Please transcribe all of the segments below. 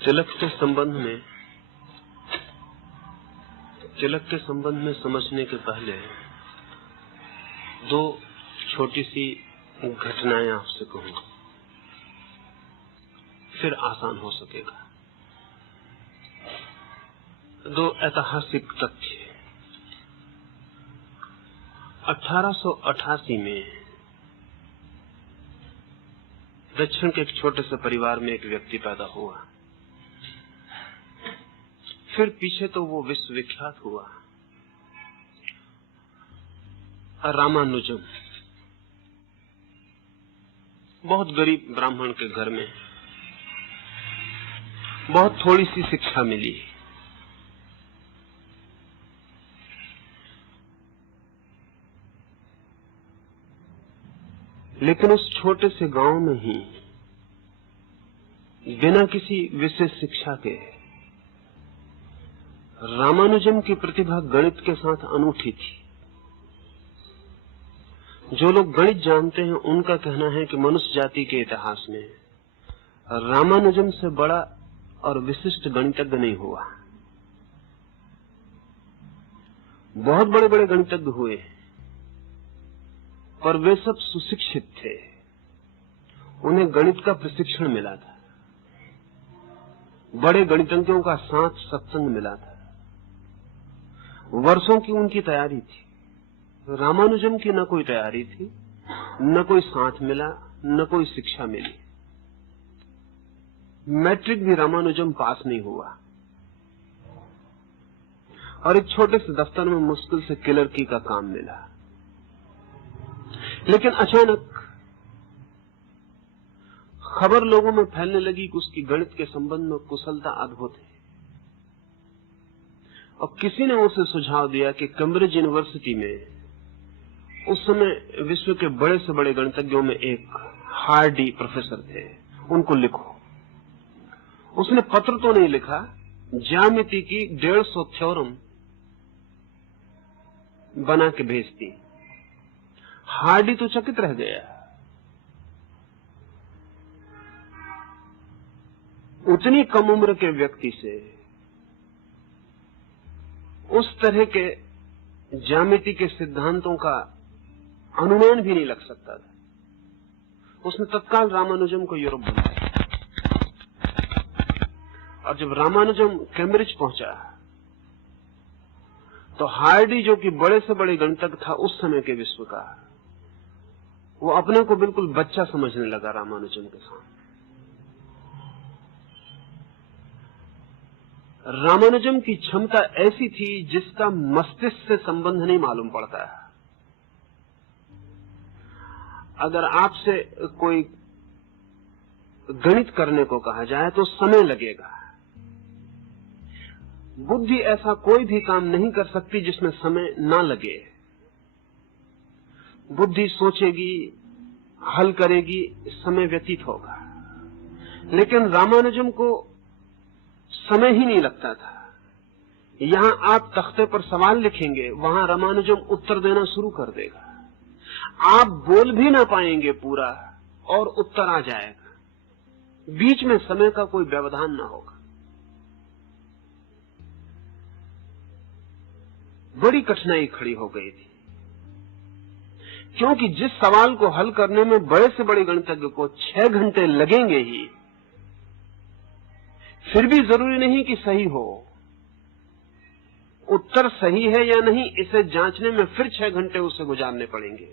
तिलक के संबंध में समझने के पहले दो छोटी सी घटनाएं आपसे कहूंगा, फिर आसान हो सकेगा। दो ऐतिहासिक तथ्य। 1888 में दक्षिण के एक छोटे से परिवार में एक व्यक्ति पैदा हुआ। फिर पीछे तो वो विश्वविख्यात हुआ, रामानुजम। बहुत गरीब ब्राह्मण के घर में बहुत थोड़ी सी शिक्षा मिली। लेकिन उस छोटे से गांव में ही बिना किसी विशेष शिक्षा के रामानुजम की प्रतिभा गणित के साथ अनूठी थी। जो लोग गणित जानते हैं उनका कहना है कि मनुष्य जाति के इतिहास में रामानुजम से बड़ा और विशिष्ट गणितज्ञ नहीं हुआ। बहुत बड़े बड़े गणितज्ञ हुए, पर वे सब सुशिक्षित थे, उन्हें गणित का प्रशिक्षण मिला था, बड़े गणितज्ञों का साथ सत्संग मिला था, वर्षों की उनकी तैयारी थी। रामानुजम की न कोई तैयारी थी, न कोई साथ मिला, न कोई शिक्षा मिली। मैट्रिक भी रामानुजम पास नहीं हुआ और एक छोटे से दफ्तर में मुश्किल से क्लर्की का काम मिला। लेकिन अचानक खबर लोगों में फैलने लगी कि उसकी गणित के संबंध में कुशलता अद्भुत है, और किसी ने उसे सुझाव दिया कि कैम्ब्रिज यूनिवर्सिटी में उस समय विश्व के बड़े से बड़े गणितज्ञों में एक हार्डी प्रोफेसर थे, उनको लिखो। उसने पत्र तो नहीं लिखा, ज्यामिति की 150 थ्योरम बना के भेज दी। हार्डी तो चकित रह गया। उतनी कम उम्र के व्यक्ति से उस तरह के ज्यामिति के सिद्धांतों का अनुमान भी नहीं लग सकता था। उसने तत्काल रामानुजम को यूरोप बुलाया, और जब रामानुजम कैम्ब्रिज पहुंचा तो हार्डी, जो कि बड़े से बड़े गणितज्ञ था उस समय के विश्व का, वो अपने को बिल्कुल बच्चा समझने लगा रामानुजम के सामने। रामानुजम की क्षमता ऐसी थी जिसका मस्तिष्क से संबंध नहीं मालूम पड़ता है। अगर आपसे कोई गणित करने को कहा जाए तो समय लगेगा। बुद्धि ऐसा कोई भी काम नहीं कर सकती जिसमें समय ना लगे। बुद्धि सोचेगी, हल करेगी, समय व्यतीत होगा। लेकिन रामानुजम को समय ही नहीं लगता था। यहां आप तख्ते पर सवाल लिखेंगे, वहां रामानुजम उत्तर देना शुरू कर देगा। आप बोल भी ना पाएंगे पूरा और उत्तर आ जाएगा। बीच में समय का कोई व्यवधान ना होगा। बड़ी कठिनाई खड़ी हो गई थी, क्योंकि जिस सवाल को हल करने में बड़े से बड़े गणितज्ञ को 6 घंटे लगेंगे ही, फिर भी जरूरी नहीं कि सही हो। उत्तर सही है या नहीं, इसे जांचने में फिर 6 घंटे उसे गुजारने पड़ेंगे।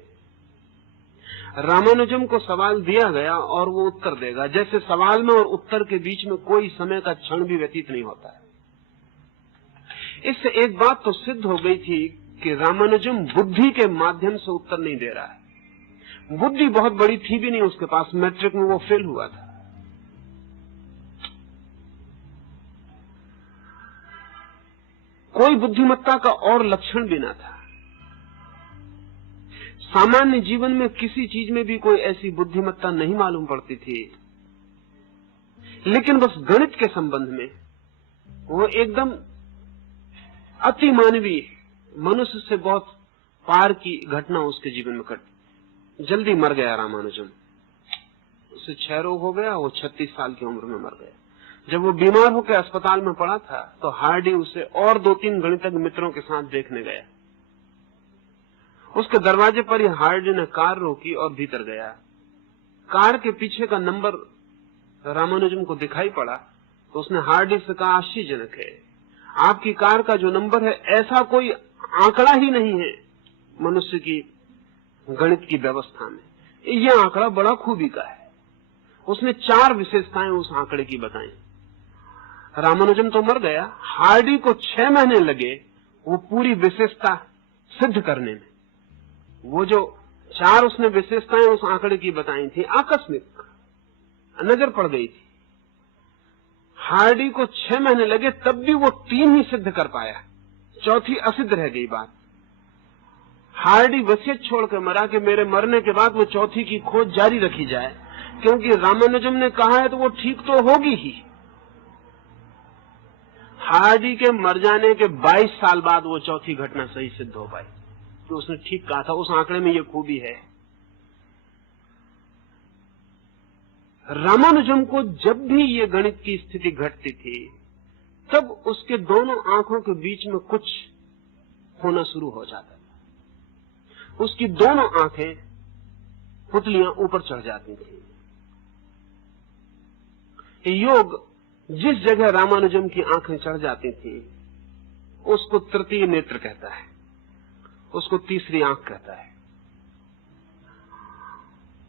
रामानुजम को सवाल दिया गया और वो उत्तर देगा, जैसे सवाल में और उत्तर के बीच में कोई समय का क्षण भी व्यतीत नहीं होता है। इससे एक बात तो सिद्ध हो गई थी कि रामानुजम बुद्धि के माध्यम से उत्तर नहीं दे रहा है। बुद्धि बहुत बड़ी थी भी नहीं उसके पास, मैट्रिक में वो फेल हुआ था। कोई बुद्धिमत्ता का और लक्षण भी ना था। सामान्य जीवन में किसी चीज में भी कोई ऐसी बुद्धिमत्ता नहीं मालूम पड़ती थी, लेकिन बस गणित के संबंध में वो एकदम अति मानवीय, मनुष्य से बहुत पार की घटना उसके जीवन में घटी। जल्दी मर गया रामानुजम। उसे क्षय रोग हो गया, वो 36 साल की उम्र में मर गया। जब वो बीमार होकर अस्पताल में पड़ा था तो हार्डी उसे और 2-3 गणितज्ञ मित्रों के साथ देखने गया। उसके दरवाजे पर ही हार्डी ने कार रोकी और भीतर गया। कार के पीछे का नंबर रामानुजम को दिखाई पड़ा तो उसने हार्डी से कहा, आश्चर्यजनक है, आपकी कार का जो नंबर है ऐसा कोई आंकड़ा ही नहीं है मनुष्य की गणित की व्यवस्था में, यह आंकड़ा बड़ा खूबी का है। उसने 4 विशेषताएं उस आंकड़े की बताई। रामानुजम तो मर गया, हार्डी को 6 महीने लगे वो पूरी विशेषता सिद्ध करने में। वो जो 4 उसने विशेषताएं उस आंकड़े की बताई थी आकस्मिक नजर पड़ गई थी। हार्डी को 6 महीने लगे तब भी वो 3 ही सिद्ध कर पाया, चौथी असिद्ध रह गई बात। हार्डी वसीयत छोड़कर मरा कि मेरे मरने के बाद वो चौथी की खोज जारी रखी जाए, क्योंकि रामानुजम ने कहा है तो वो ठीक तो होगी ही। हार्डी के मर जाने के 22 साल बाद वो चौथी घटना सही सिद्ध हो पाई, तो उसने ठीक कहा था। उस आंकड़े में ये खूबी है। रामानुजम को जब भी ये गणित की स्थिति घटती थी तब उसके दोनों आंखों के बीच में कुछ होना शुरू हो जाता था। उसकी दोनों आंखें पुतलियां ऊपर चढ़ जाती थी। योग जिस जगह रामानुजम की आंखें चढ़ जाती थी उसको तृतीय नेत्र कहता है, उसको तीसरी आंख कहता है।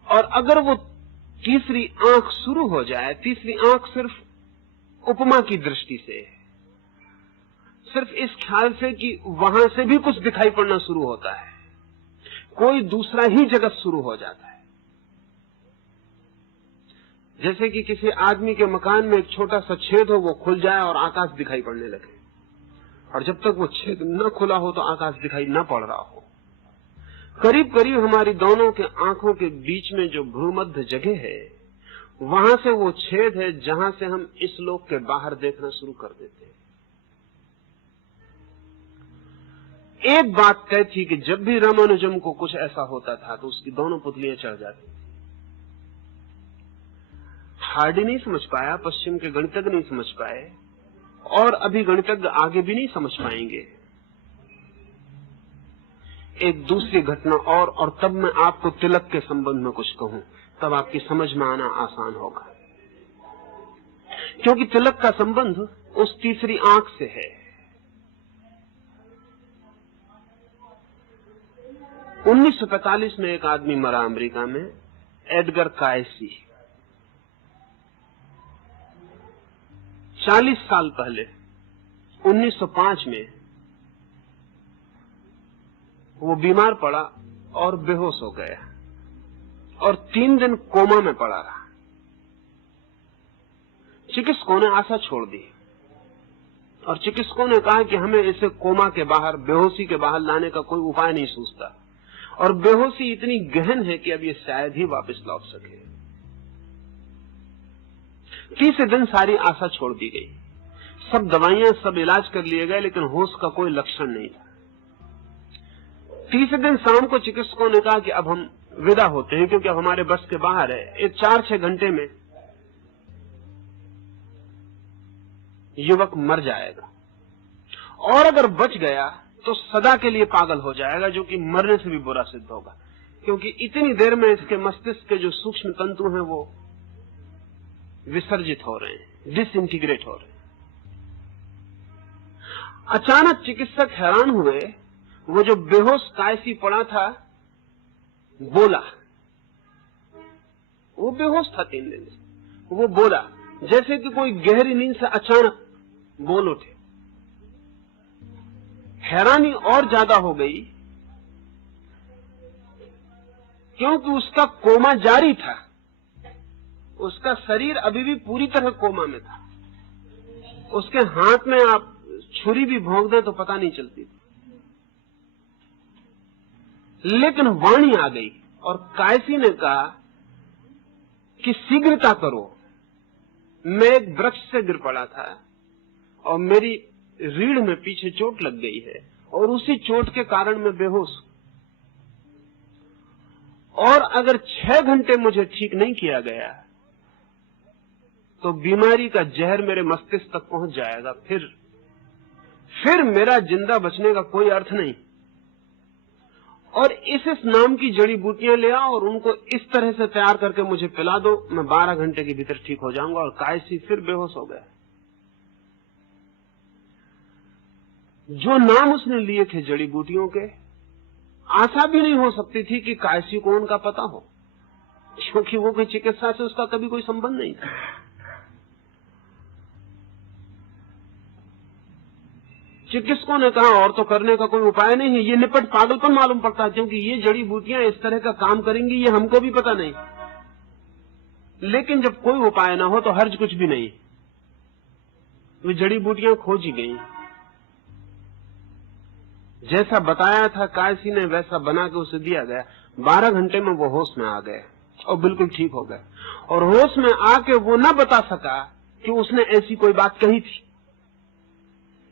और अगर वो तीसरी आंख शुरू हो जाए, तीसरी आंख सिर्फ उपमा की दृष्टि से, सिर्फ इस ख्याल से कि वहां से भी कुछ दिखाई पड़ना शुरू होता है, कोई दूसरा ही जगत शुरू हो जाता है। जैसे कि किसी आदमी के मकान में एक छोटा सा छेद हो, वो खुल जाए और आकाश दिखाई पड़ने लगे, और जब तक वो छेद न खुला हो तो आकाश दिखाई न पड़ रहा हो। करीब करीब हमारी दोनों के आंखों के बीच में जो भ्रूमध्य जगह है, वहां से वो छेद है जहां से हम इस लोक के बाहर देखना शुरू कर देते हैं। एक बात तय थी कि जब भी रामानुजम को कुछ ऐसा होता था तो उसकी दोनों पुतलियां चढ़ जाती थी। हार्डी नहीं समझ पाया, पश्चिम के गणितज्ञ नहीं समझ पाए, और अभी गणितज्ञ आगे भी नहीं समझ पाएंगे। एक दूसरी घटना और तब मैं आपको तिलक के संबंध में कुछ कहूं, तब आपकी समझ में आना आसान होगा, क्योंकि तिलक का संबंध उस तीसरी आंख से है। 1945 में एक आदमी मरा अमेरिका में, एडगर कायसी। 40 साल पहले 1905 में वो बीमार पड़ा और बेहोश हो गया और 3 दिन कोमा में पड़ा रहा। चिकित्सकों ने आशा छोड़ दी और चिकित्सकों ने कहा कि हमें इसे कोमा के बाहर, बेहोशी के बाहर लाने का कोई उपाय नहीं सूझता, और बेहोशी इतनी गहन है कि अब ये शायद ही वापस लौट सके। तीसरे दिन सारी आशा छोड़ दी गई, सब दवाइयां, सब इलाज कर लिए गए, लेकिन होश का कोई लक्षण नहीं था। तीसरे दिन शाम को चिकित्सकों ने कहा कि अब हम विदा होते हैं, क्योंकि अब हमारे बस के बाहर है, एक 4-6 घंटे में युवक मर जाएगा, और अगर बच गया तो सदा के लिए पागल हो जाएगा, जो कि मरने से भी बुरा सिद्ध होगा, क्योंकि इतनी देर में इसके मस्तिष्क के जो सूक्ष्म तंतु हैं वो विसर्जित हो रहे हैं, डिसइंटीग्रेट हो रहे हैं। अचानक चिकित्सक हैरान हुए, वो जो बेहोश कायसी पड़ा था बोला। वो बेहोश था 3 दिन से, वो बोला जैसे कि कोई गहरी नींद से अचानक बोल उठे। हैरानी और ज्यादा हो गई क्योंकि उसका कोमा जारी था, उसका शरीर अभी भी पूरी तरह कोमा में था। उसके हाथ में आप छुरी भी भोंक दें तो पता नहीं चलती थी, लेकिन वाणी आ गई और कायसी ने कहा कि शीघ्रता करो, मैं एक वृक्ष से गिर पड़ा था और मेरी रीढ़ में पीछे चोट लग गई है, और उसी चोट के कारण मैं बेहोश हूं, और अगर 6 घंटे मुझे ठीक नहीं किया गया तो बीमारी का जहर मेरे मस्तिष्क तक पहुंच जाएगा। फिर मेरा जिंदा बचने का कोई अर्थ नहीं। और इस नाम की जड़ी बूटियां ले आओ और उनको इस तरह से तैयार करके मुझे पिला दो, मैं 12 घंटे के भीतर ठीक हो जाऊंगा। और कायसी फिर बेहोश हो गया। जो नाम उसने लिए थे जड़ी बूटियों के, आशा भी नहीं हो सकती थी कि कायसी को उनका पता हो, क्योंकि वो कोई चिकित्सा से उसका कभी कोई संबंध नहीं था। चिकित्सकों ने कहा और तो करने का कोई उपाय नहीं है, ये निपट पागलपन मालूम पड़ता है, क्योंकि ये जड़ी बूटियां इस तरह का काम करेंगी ये हमको भी पता नहीं। लेकिन जब कोई उपाय ना हो तो हर्ज कुछ भी नहीं। वे जड़ी बूटियां खोजी गई, जैसा बताया था कायसी ने वैसा बना के उसे दिया गया। 12 घंटे में वो होश में आ गए और बिल्कुल ठीक हो गए। और होश में आके वो न बता सका कि उसने ऐसी कोई बात कही थी,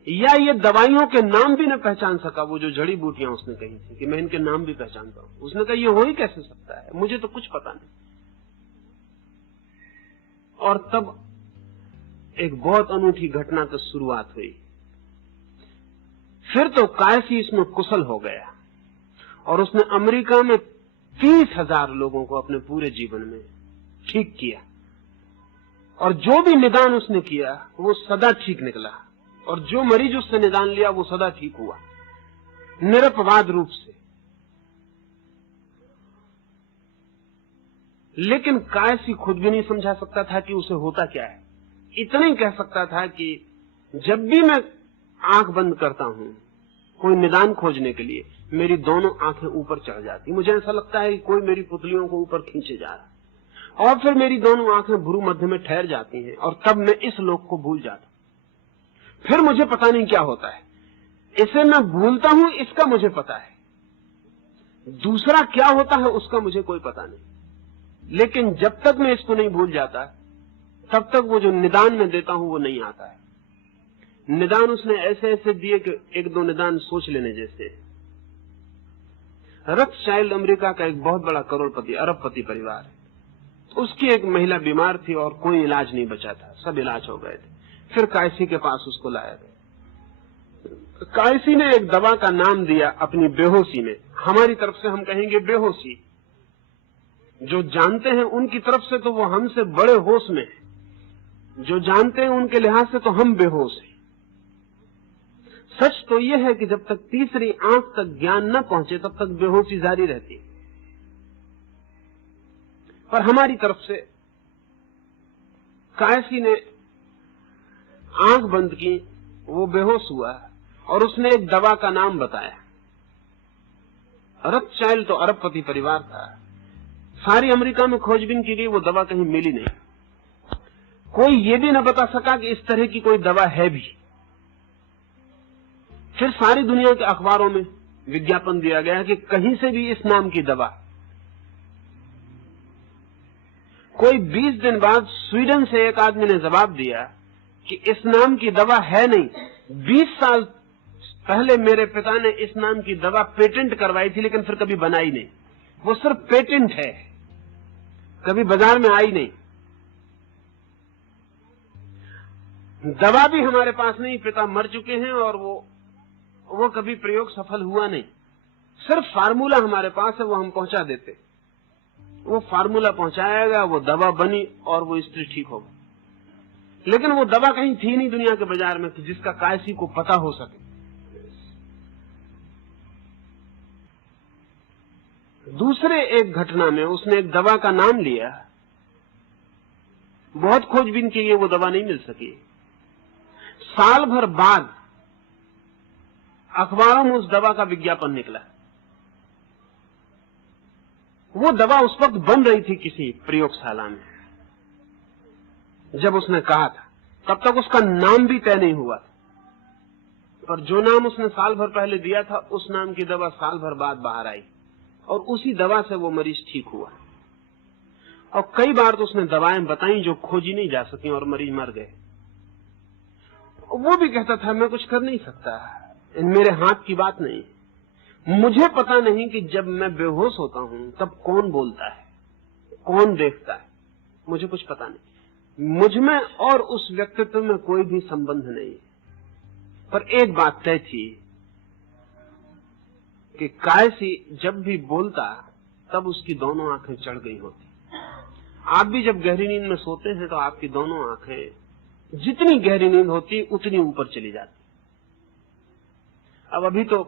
या ये दवाइयों के नाम भी न पहचान सका। वो जो जड़ी बूटियां उसने कही थी कि मैं इनके नाम भी पहचानता हूं, उसने कहा ये हो ही कैसे सकता है, मुझे तो कुछ पता नहीं। और तब एक बहुत अनूठी घटना की शुरुआत हुई। फिर तो कायसी इसमें कुशल हो गया और उसने अमेरिका में 30,000 लोगों को अपने पूरे जीवन में ठीक किया। और जो भी निदान उसने किया वो सदा ठीक निकला, और जो मरीज उससे निदान लिया वो सदा ठीक हुआ, निरपवाद रूप से। लेकिन कायसी खुद भी नहीं समझा सकता था कि उसे होता क्या है। इतना ही कह सकता था कि जब भी मैं आंख बंद करता हूं कोई निदान खोजने के लिए, मेरी दोनों आंखें ऊपर चढ़ जाती। मुझे ऐसा लगता है कि कोई मेरी पुतलियों को ऊपर खींचे जा रहा है, और फिर मेरी दोनों आंखें भ्रू मध्य में ठहर जाती हैं, और तब मैं इस लोक को भूल जाता। फिर मुझे पता नहीं क्या होता है, इसे मैं भूलता हूं, इसका मुझे पता है। दूसरा क्या होता है उसका मुझे कोई पता नहीं। लेकिन जब तक मैं इसको नहीं भूल जाता तब तक वो जो निदान में देता हूं वो नहीं आता है। निदान उसने ऐसे ऐसे दिए कि एक दो निदान सोच लेने जैसे। रॉथस्चाइल्ड अमेरिका का एक बहुत बड़ा करोड़पति अरबपति परिवार है। उसकी एक महिला बीमार थी और कोई इलाज नहीं बचा था, सब इलाज हो गए थे। फिर कायसी के पास उसको लाया गया। कायसी ने एक दवा का नाम दिया अपनी बेहोशी में। हमारी तरफ से हम कहेंगे बेहोशी, जो जानते हैं उनकी तरफ से तो वो हमसे बड़े होश में है, जो जानते हैं उनके लिहाज से तो हम बेहोश हैं। सच तो यह है कि जब तक तीसरी आंख तक ज्ञान न पहुंचे तब तक बेहोशी जारी रहती है। पर हमारी तरफ से कायसी ने आंख बंद की, वो बेहोश हुआ और उसने एक दवा का नाम बताया। रॉथस्चाइल्ड तो अरबपति परिवार था, सारी अमेरिका में खोजबीन की गई, वो दवा कहीं मिली नहीं। कोई ये भी न बता सका कि इस तरह की कोई दवा है भी। फिर सारी दुनिया के अखबारों में विज्ञापन दिया गया कि कहीं से भी इस नाम की दवा। कोई 20 दिन बाद स्वीडन से एक आदमी ने जवाब दिया कि इस नाम की दवा है नहीं। 20 साल पहले मेरे पिता ने इस नाम की दवा पेटेंट करवाई थी, लेकिन फिर कभी बनाई नहीं। वो सिर्फ पेटेंट है, कभी बाजार में आई नहीं। दवा भी हमारे पास नहीं, पिता मर चुके हैं और वो कभी प्रयोग सफल हुआ नहीं। सिर्फ फार्मूला हमारे पास है, वो हम पहुंचा देते। वो फार्मूला पहुंचाएगा, वो दवा बनी और वो स्त्री ठीक हो गई। लेकिन वो दवा कहीं थी नहीं दुनिया के बाजार में जिसका कायसी को पता हो सके। दूसरे एक घटना में उसने एक दवा का नाम लिया, बहुत खोजबीन की, वो दवा नहीं मिल सकी। साल भर बाद अखबारों में उस दवा का विज्ञापन निकला। वो दवा उस वक्त बन रही थी किसी प्रयोगशाला में। जब उसने कहा था तब तक उसका नाम भी तय नहीं हुआ, पर जो नाम उसने साल भर पहले दिया था उस नाम की दवा साल भर बाद बाहर आई और उसी दवा से वो मरीज ठीक हुआ। और कई बार तो उसने दवाएं बताई जो खोजी नहीं जा सकी और मरीज मर गए। वो भी कहता था मैं कुछ कर नहीं सकता, मेरे हाथ की बात नहीं। मुझे पता नहीं कि जब मैं बेहोश होता हूं तब कौन बोलता है, कौन देखता है, मुझे कुछ पता नहीं। मुझमें और उस व्यक्तित्व में कोई भी संबंध नहीं, पर एक बात तय थी कि कायसी जब भी बोलता तब उसकी दोनों आंखें चढ़ गई होती। आप भी जब गहरी नींद में सोते हैं तो आपकी दोनों आंखें जितनी गहरी नींद होती उतनी ऊपर चली जाती। अब अभी तो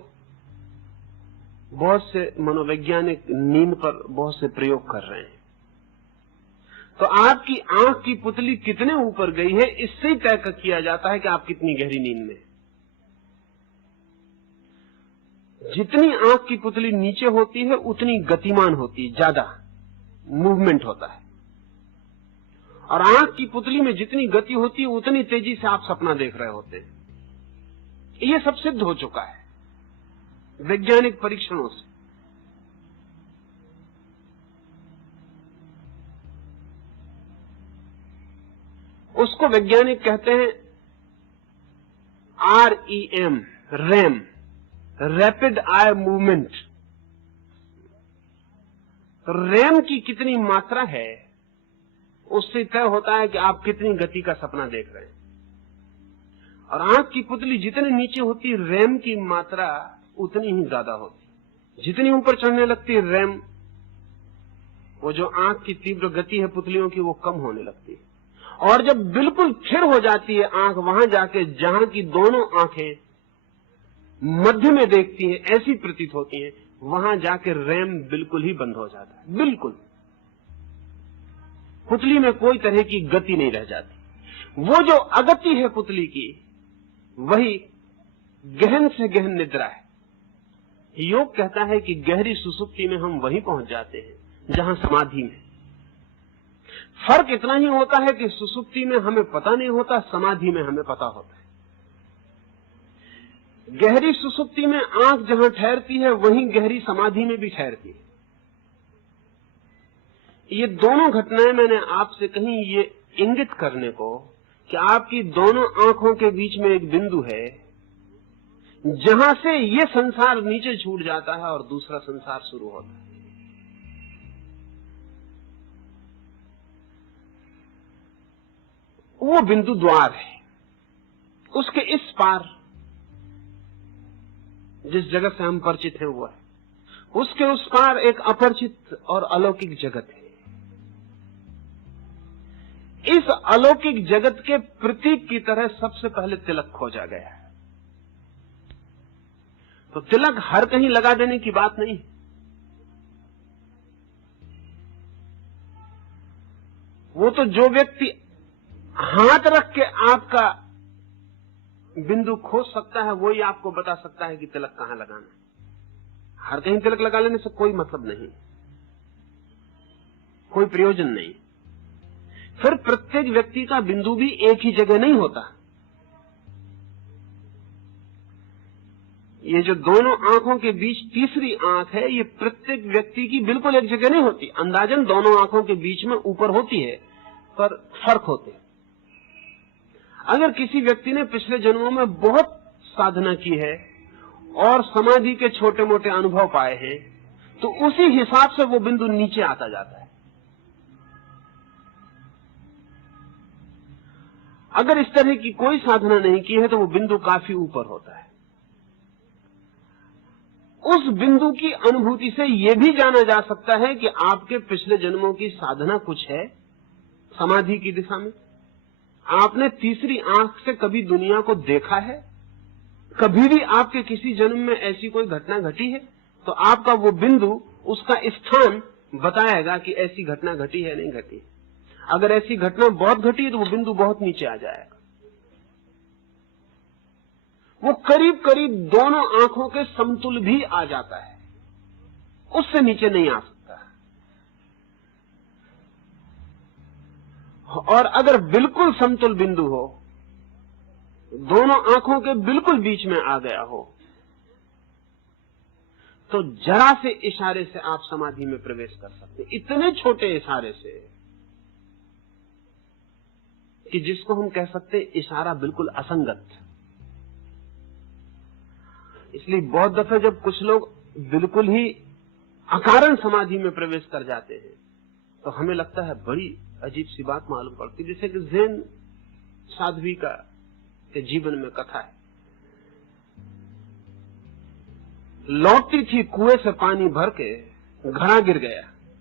बहुत से मनोवैज्ञानिक नींद पर बहुत से प्रयोग कर रहे हैं, तो आपकी आंख की पुतली कितने ऊपर गई है इससे ही तय किया जाता है कि आप कितनी गहरी नींद में। जितनी आंख की पुतली नीचे होती है उतनी गतिमान होती है, ज्यादा मूवमेंट होता है, और आंख की पुतली में जितनी गति होती है उतनी तेजी से आप सपना देख रहे होते हैं। यह सब सिद्ध हो चुका है वैज्ञानिक परीक्षणों से। उसको वैज्ञानिक कहते हैं REM, RAM, rapid eye movement. RAM की कितनी मात्रा है उससे तय होता है कि आप कितनी गति का सपना देख रहे हैं। और आंख की पुतली जितनी नीचे होती रैम की मात्रा उतनी ही ज्यादा होती। जितनी ऊपर चढ़ने लगती है रैम, वो जो आंख की तीव्र गति है पुतलियों की वो कम होने लगती है। और जब बिल्कुल फिर हो जाती है आंख, वहां जाके जहां की दोनों आंखें मध्य में देखती हैं, ऐसी प्रतीत होती हैं, वहां जाके रैम बिल्कुल ही बंद हो जाता है। बिल्कुल पुतली में कोई तरह की गति नहीं रह जाती। वो जो अगति है पुतली की, वही गहन से गहन निद्रा है। योग कहता है कि गहरी सुसुप्ति में हम वहीं पहुंच जाते हैं जहां समाधि में। फर्क इतना ही होता है कि सुसुप्ति में हमें पता नहीं होता, समाधि में हमें पता होता है। गहरी सुसुप्ति में आंख जहां ठहरती है वहीं गहरी समाधि में भी ठहरती है। ये दोनों घटनाएं मैंने आपसे कही ये इंगित करने को कि आपकी दोनों आंखों के बीच में एक बिंदु है जहां से ये संसार नीचे छूट जाता है और दूसरा संसार शुरू होता है। वो बिंदु द्वार है। उसके इस पार जिस जगत से हम परिचित हैं वो है, उसके उस पार एक अपरिचित और अलौकिक जगत है। इस अलौकिक जगत के प्रतीक की तरह सबसे पहले तिलक खोजा गया है। तो तिलक हर कहीं लगा देने की बात नहीं। वो तो जो व्यक्ति हाथ रख के आपका बिंदु खोज सकता है वही आपको बता सकता है कि तिलक कहां लगाना है। हर कहीं तिलक लगा लेने से कोई मतलब नहीं, कोई प्रयोजन नहीं। फिर प्रत्येक व्यक्ति का बिंदु भी एक ही जगह नहीं होता। ये जो दोनों आंखों के बीच तीसरी आंख है, ये प्रत्येक व्यक्ति की बिल्कुल एक जगह नहीं होती। अंदाजन दोनों आंखों के बीच में ऊपर होती है, पर फर्क होते हैं। अगर किसी व्यक्ति ने पिछले जन्मों में बहुत साधना की है और समाधि के छोटे मोटे अनुभव पाए हैं, तो उसी हिसाब से वो बिंदु नीचे आता जाता है। अगर इस तरह की कोई साधना नहीं की है तो वो बिंदु काफी ऊपर होता है। उस बिंदु की अनुभूति से यह भी जाना जा सकता है कि आपके पिछले जन्मों की साधना कुछ है समाधि की दिशा में। आपने तीसरी आंख से कभी दुनिया को देखा है? कभी भी आपके किसी जन्म में ऐसी कोई घटना घटी है? तो आपका वो बिंदु, उसका स्थान बताएगा कि ऐसी घटना घटी है नहीं घटी। अगर ऐसी घटना बहुत घटी है तो वो बिंदु बहुत नीचे आ जाएगा। वो करीब करीब दोनों आंखों के समतुल भी आ जाता है, उससे नीचे नहीं आ सकता। और अगर बिल्कुल समतुल बिंदु हो, दोनों आंखों के बिल्कुल बीच में आ गया हो, तो जरा से इशारे से आप समाधि में प्रवेश कर सकते हैं। इतने छोटे इशारे से कि जिसको हम कह सकते हैं इशारा बिल्कुल असंगत। इसलिए बहुत दफे जब कुछ लोग बिल्कुल ही अकारण समाधि में प्रवेश कर जाते हैं तो हमें लगता है बड़ी अजीब सी बात मालूम पड़ती, जैसे कि ज़ेन साध्वी के जीवन में कथा है। लौटती थी कुएं से पानी भर के, घड़ा गिर गया,